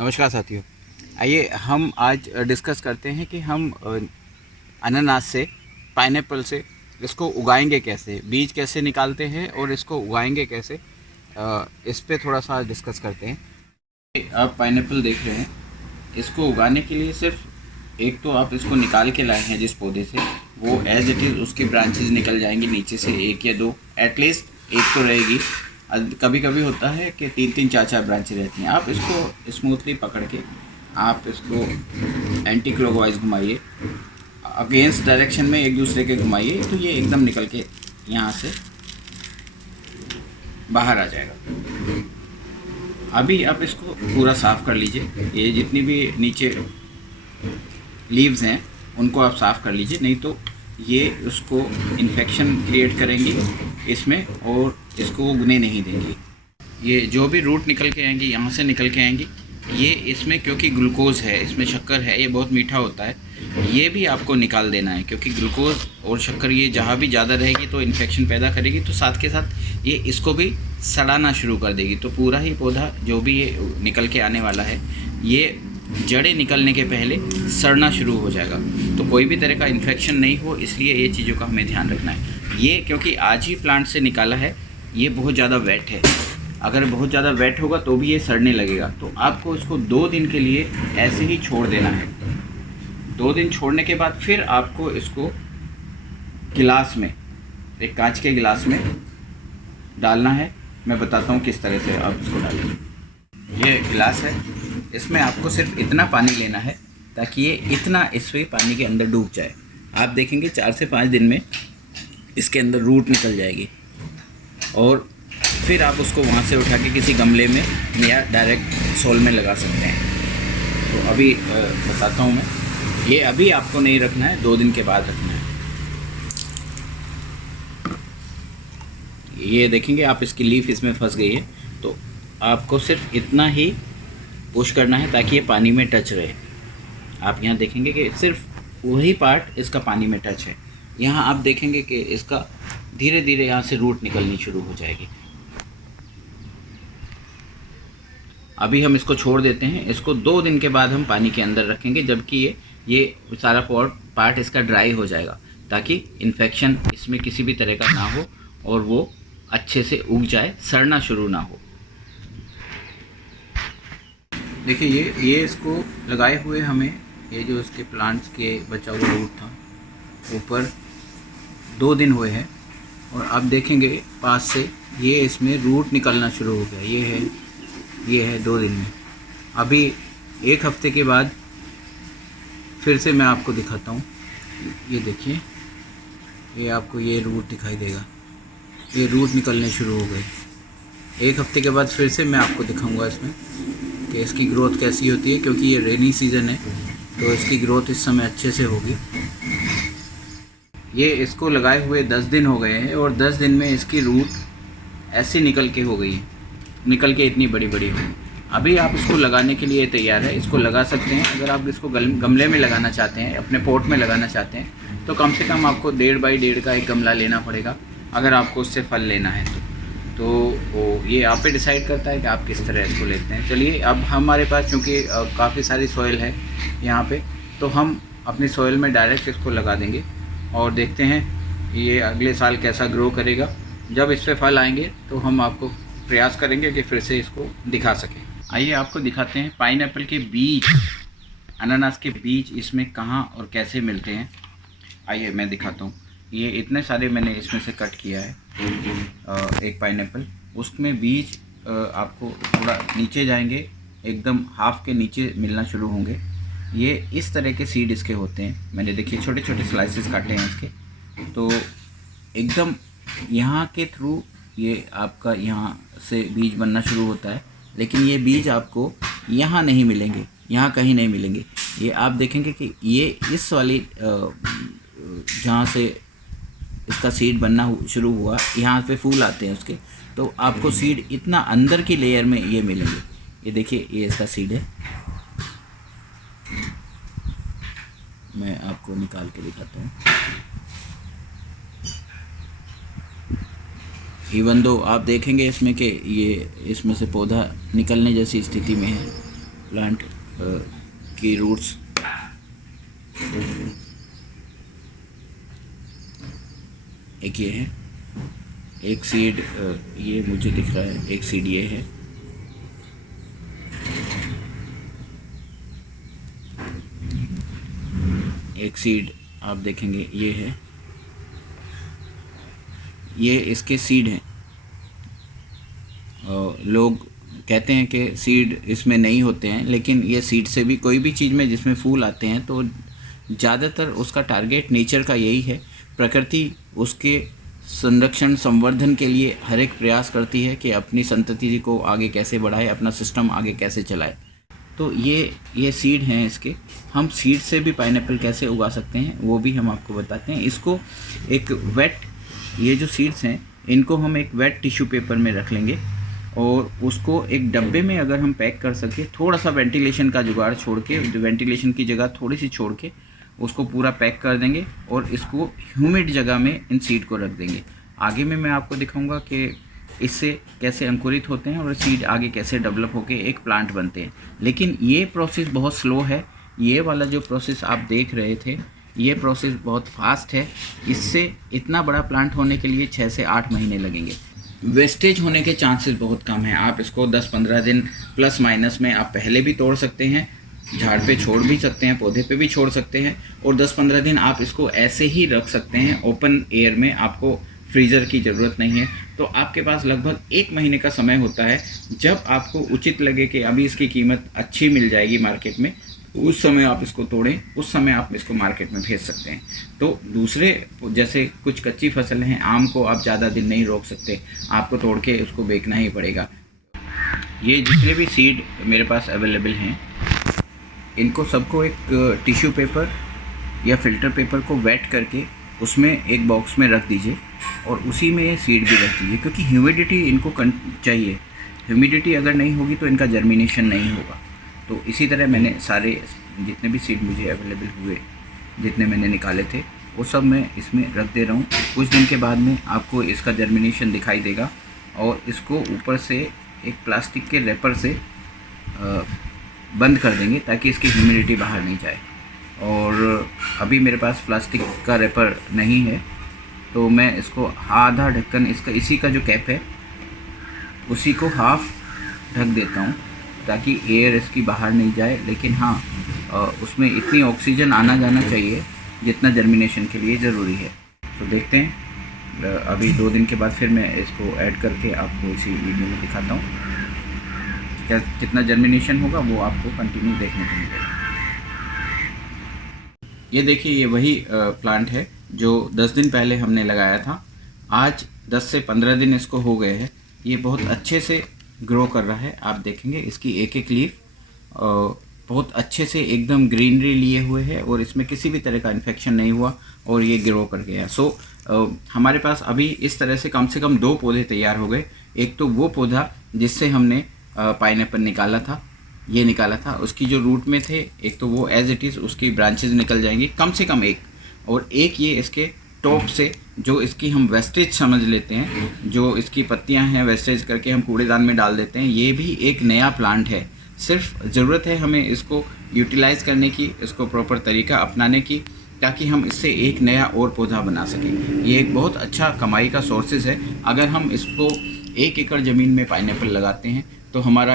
नमस्कार साथियों। आइए हम आज डिस्कस करते हैं कि हम अनानास से, पाइनएप्पल से इसको उगाएंगे कैसे, बीज कैसे निकालते हैं और इसको उगाएंगे कैसे, इस पे थोड़ा सा डिस्कस करते हैं। आप पाइनएप्पल देख रहे हैं, इसको उगाने के लिए सिर्फ एक तो आप इसको निकाल के लाए हैं जिस पौधे से, वो एज इट इज़ उसकी ब्रांचेज निकल जाएंगी नीचे से, एक या दो एटलीस्ट एक तो रहेगी। कभी कभी होता है कि तीन तीन चार चार ब्रांचें रहती हैं। आप इसको स्मूथली पकड़ के आप इसको एंटी क्लॉकवाइज घुमाइए, अगेंस्ट डायरेक्शन में एक दूसरे के घुमाइए, तो ये एकदम निकल के यहाँ से बाहर आ जाएगा। अभी आप इसको पूरा साफ़ कर लीजिए, ये जितनी भी नीचे लीव्स हैं उनको आप साफ़ कर लीजिए, नहीं तो ये उसको इन्फेक्शन क्रिएट करेंगी इसमें और इसको वो उगने नहीं देंगी। ये जो भी रूट निकल के आएंगी यहाँ से निकल के आएंगी। ये इसमें क्योंकि ग्लूकोज़ है, इसमें शक्कर है, ये बहुत मीठा होता है, ये भी आपको निकाल देना है, क्योंकि ग्लूकोज़ और शक्कर ये जहाँ भी ज़्यादा रहेगी तो इन्फेक्शन पैदा करेगी, तो साथ के साथ ये इसको भी सड़ाना शुरू कर देगी। तो पूरा ही पौधा जो भी ये निकल के आने वाला है, ये जड़ें निकलने के पहले सड़ना शुरू हो जाएगा। तो कोई भी तरह का इन्फेक्शन नहीं हो, इसलिए ये चीज़ों का हमें ध्यान रखना है। ये क्योंकि आज ही प्लांट से निकाला है, ये बहुत ज़्यादा वेट है, अगर बहुत ज़्यादा वेट होगा तो भी ये सड़ने लगेगा। तो आपको इसको 2 दिन के लिए ऐसे ही छोड़ देना है। 2 दिन छोड़ने के बाद फिर आपको इसको गिलास में, एक कांच के गिलास में डालना है। मैं बताता हूँ किस तरह से आप इसको डालेंगे। ये गिलास है, इसमें आपको सिर्फ इतना पानी लेना है ताकि ये इतना इसमें पानी के अंदर डूब जाए। आप देखेंगे 4 से 5 दिन में इसके अंदर रूट निकल जाएगी, और फिर आप उसको वहाँ से उठा के किसी गमले में या डायरेक्ट सोल में लगा सकते हैं। तो अभी बताता हूँ मैं, ये अभी आपको नहीं रखना है, 2 दिन के बाद रखना है। ये देखेंगे आप, इसकी लीफ इसमें फंस गई है, तो आपको सिर्फ इतना ही पुश करना है ताकि ये पानी में टच रहे। आप यहाँ देखेंगे कि सिर्फ वही पार्ट इसका पानी में टच है। यहाँ आप देखेंगे कि इसका धीरे धीरे यहाँ से रूट निकलनी शुरू हो जाएगी। अभी हम इसको छोड़ देते हैं, इसको 2 दिन के बाद हम पानी के अंदर रखेंगे, जबकि ये सारा पार्ट इसका ड्राई हो जाएगा, ताकि इन्फेक्शन इसमें किसी भी तरह का ना हो और वो अच्छे से उग जाए, सड़ना शुरू ना हो। देखिए ये इसको लगाए हुए हमें, ये जो इसके प्लांट्स के बचा हुआ रूट था, ऊपर 2 दिन हुए हैं, और आप देखेंगे पास से ये इसमें रूट निकलना शुरू हो गया। ये है 2 दिन में। अभी 1 हफ्ते के बाद फिर से मैं आपको दिखाता हूँ। ये देखिए, ये आपको ये रूट दिखाई देगा, ये रूट निकलने शुरू हो गए। 1 हफ्ते के बाद फिर से मैं आपको दिखाऊंगा इसमें कि इसकी ग्रोथ कैसी होती है, क्योंकि ये रेनी सीज़न है तो इसकी ग्रोथ इस समय अच्छे से होगी। ये इसको लगाए हुए 10 दिन हो गए हैं, और 10 दिन में इसकी रूट ऐसी निकल के इतनी बड़ी बड़ी हुई। अभी आप इसको लगाने के लिए तैयार है, इसको लगा सकते हैं। अगर आप इसको गमले में लगाना चाहते हैं, अपने पॉट में लगाना चाहते हैं, तो कम से कम आपको 1.5 बाई 1.5 का एक गमला लेना पड़ेगा, अगर आपको उससे फल लेना है तो ये आप पे डिसाइड करता है कि आप किस तरह इसको लेते हैं। चलिए, अब हमारे पास चूँकि काफ़ी सारी सॉइल है यहाँ पे, तो हम अपनी सॉइल में डायरेक्ट इसको लगा देंगे और देखते हैं ये अगले साल कैसा ग्रो करेगा। जब इस पर फल आएंगे तो हम आपको प्रयास करेंगे कि फिर से इसको दिखा सकें। आइए आपको दिखाते हैं पाइनएप्पल के बीज, अनानास के बीज इसमें कहाँ और कैसे मिलते हैं। आइए मैं दिखाता हूँ। ये इतने सारे मैंने इसमें से कट किया है, एक पाइनएप्पल, उसमें बीज आपको थोड़ा नीचे जाएंगे, एकदम हाफ के नीचे मिलना शुरू होंगे। ये इस तरह के सीड इसके होते हैं। मैंने देखिए छोटे छोटे स्लाइसेस काटे हैं इसके, तो एकदम यहाँ के थ्रू ये आपका यहाँ से बीज बनना शुरू होता है, लेकिन ये बीज आपको यहाँ नहीं मिलेंगे, यहाँ कहीं नहीं मिलेंगे। ये आप देखेंगे कि ये इस वाली जहाँ से इसका सीड बनना शुरू हुआ, यहाँ पे फूल आते हैं उसके, तो आपको सीड इतना अंदर की लेयर में ये मिलेंगे। ये देखिए, ये इसका सीड है, मैं आपको निकाल के दिखाता हूँ। इवन दो आप देखेंगे इसमें कि ये इसमें से पौधा निकलने जैसी स्थिति में है, प्लांट की रूट्स। एक ये है, एक सीड ये मुझे दिख रहा है, एक सीड ये है, एक सीड आप देखेंगे ये है, ये इसके सीड हैं। लोग कहते हैं कि सीड इसमें नहीं होते हैं, लेकिन ये सीड से भी, कोई भी चीज़ में जिसमें फूल आते हैं तो ज़्यादातर उसका टारगेट नेचर का यही है। प्रकृति उसके संरक्षण संवर्धन के लिए हर एक प्रयास करती है कि अपनी संतति को आगे कैसे बढ़ाए, अपना सिस्टम आगे कैसे चलाए। तो ये सीड हैं इसके। हम सीड से भी पाइनएप्पल कैसे उगा सकते हैं वो भी हम आपको बताते हैं। इसको एक वेट, ये जो सीड्स हैं इनको हम एक वेट टिश्यू पेपर में रख लेंगे और उसको एक डब्बे में अगर हम पैक कर सके, थोड़ा सा वेंटिलेशन का जुगाड़ छोड़ के, वेंटिलेशन की जगह थोड़ी सी छोड़ के उसको पूरा पैक कर देंगे और इसको ह्यूमिड जगह में इन सीड को रख देंगे। आगे में मैं आपको दिखाऊंगा कि इससे कैसे अंकुरित होते हैं और सीड आगे कैसे डेवलप होकर एक प्लांट बनते हैं। लेकिन ये प्रोसेस बहुत स्लो है। ये वाला जो प्रोसेस आप देख रहे थे, ये प्रोसेस बहुत फास्ट है। इससे इतना बड़ा प्लांट होने के लिए 6 से 8 महीने लगेंगे। वेस्टेज होने के चांसेस बहुत कम हैं। आप इसको 10-15 दिन प्लस माइनस में आप पहले भी तोड़ सकते हैं, झाड़ पे छोड़ भी सकते हैं, पौधे पे भी छोड़ सकते हैं, और 10-15 दिन आप इसको ऐसे ही रख सकते हैं ओपन एयर में। आपको फ्रीज़र की ज़रूरत नहीं है। तो आपके पास लगभग 1 महीने का समय होता है। जब आपको उचित लगे कि अभी इसकी कीमत अच्छी मिल जाएगी मार्केट में, उस समय आप इसको तोड़ें, उस समय आप इसको मार्केट में भेज सकते हैं। तो दूसरे जैसे कुछ कच्ची फसल हैं, आम को आप ज़्यादा दिन नहीं रोक सकते, आपको तोड़ के उसको बेचना ही पड़ेगा। ये जितने भी सीड मेरे पास अवेलेबल हैं, इनको सबको एक टिश्यू पेपर या फिल्टर पेपर को वेट करके उसमें एक बॉक्स में रख दीजिए और उसी में ये सीड भी रख दीजिए, क्योंकि ह्यूमिडिटी इनको चाहिए। ह्यूमिडिटी अगर नहीं होगी तो इनका जर्मिनेशन नहीं होगा। तो इसी तरह मैंने सारे जितने भी सीड मुझे अवेलेबल हुए, जितने मैंने निकाले थे, वो सब मैं इसमें रख दे रहा हूँ। कुछ दिन के बाद में आपको इसका जर्मिनेशन दिखाई देगा और इसको ऊपर से एक प्लास्टिक के रैपर से बंद कर देंगे ताकि इसकी ह्यूमिडिटी बाहर नहीं जाए। और अभी मेरे पास प्लास्टिक का रैपर नहीं है, तो मैं इसको आधा ढक्कन, इसका इसी का जो कैप है उसी को हाफ ढक देता हूँ ताकि एयर इसकी बाहर नहीं जाए। लेकिन हाँ, उसमें इतनी ऑक्सीजन आना जाना चाहिए जितना जर्मिनेशन के लिए ज़रूरी है। तो देखते हैं, अभी 2 दिन के बाद फिर मैं इसको ऐड करके आपको इसी वीडियो में दिखाता हूँ क्या कितना जर्मिनेशन होगा, वो आपको कंटिन्यू देखने को मिलेगा। ये देखिए, ये वही प्लांट है जो 10 दिन पहले हमने लगाया था। आज 10 से 15 दिन इसको हो गए हैं। ये बहुत अच्छे से ग्रो कर रहा है। आप देखेंगे इसकी एक एक लीफ बहुत अच्छे से एकदम ग्रीनरी लिए हुए है और इसमें किसी भी तरह का इन्फेक्शन नहीं हुआ और ये ग्रो कर गया। सो हमारे पास अभी इस तरह से कम 2 पौधे तैयार हो गए। एक तो वो पौधा जिससे हमने पाइनएप्पल निकाला था, ये निकाला था, उसकी जो रूट में थे, एक तो वो एज इट इज़ उसकी ब्रांचेज निकल जाएंगी कम से कम एक, और एक ये इसके टॉप से जो इसकी हम वेस्टेज समझ लेते हैं, जो इसकी पत्तियां हैं वेस्टेज करके हम कूड़ेदान में डाल देते हैं, ये भी एक नया प्लांट है। सिर्फ ज़रूरत है हमें इसको यूटिलाइज़ करने की, इसको प्रॉपर तरीका अपनाने की, ताकि हम इससे एक नया और पौधा बना सकें। ये एक बहुत अच्छा कमाई का सोर्सेज है। अगर हम इसको 1 एकड़ ज़मीन में पाइनएप्पल लगाते हैं तो हमारा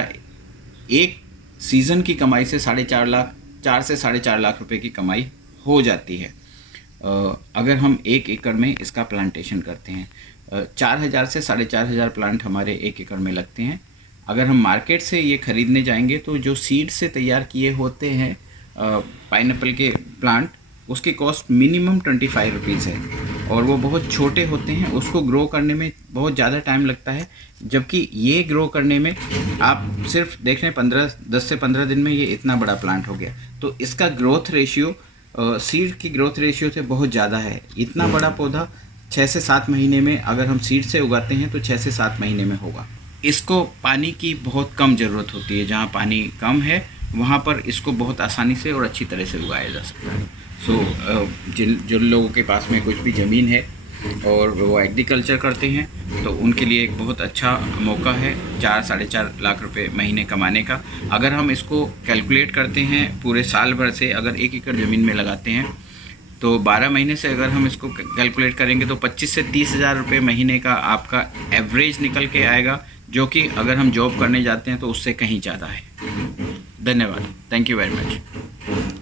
एक सीज़न की कमाई से 4 से 4.5 लाख रुपए की कमाई हो जाती है अगर हम 1 एकड़ में इसका प्लांटेशन करते हैं। 4,000 से 4,500 प्लांट हमारे 1 एकड़ में लगते हैं। अगर हम मार्केट से ये ख़रीदने जाएंगे तो जो सीड से तैयार किए होते हैं पाइनएप्पल के प्लांट, उसकी कॉस्ट मिनिमम 25 रुपीज़ है और वो बहुत छोटे होते हैं। उसको ग्रो करने में बहुत ज़्यादा टाइम लगता है, जबकि ये ग्रो करने में आप सिर्फ देख रहे हैं 10 से 15 दिन में ये इतना बड़ा प्लांट हो गया। तो इसका ग्रोथ रेशियो सीड की ग्रोथ रेशियो से बहुत ज़्यादा है। इतना बड़ा पौधा 6 से 7 महीने में, अगर हम सीड से उगाते हैं तो 6 से 7 महीने में होगा। इसको पानी की बहुत कम ज़रूरत होती है। जहाँ पानी कम है वहाँ पर इसको बहुत आसानी से और अच्छी तरह से उगाया जा सकता है। जिन लोगों के पास में कुछ भी ज़मीन है और वो एग्रीकल्चर करते हैं, तो उनके लिए एक बहुत अच्छा मौका है 4-4.5 लाख रुपए महीने कमाने का। अगर हम इसको कैलकुलेट करते हैं पूरे साल भर से, अगर 1 एकड़ ज़मीन में लगाते हैं तो 12 महीने से अगर हम इसको कैलकुलेट करेंगे तो 25 से 30 हज़ार रुपये महीने का आपका एवरेज निकल के आएगा, जो कि अगर हम जॉब करने जाते हैं तो उससे कहीं ज़्यादा है। धन्यवाद। Thank you very much.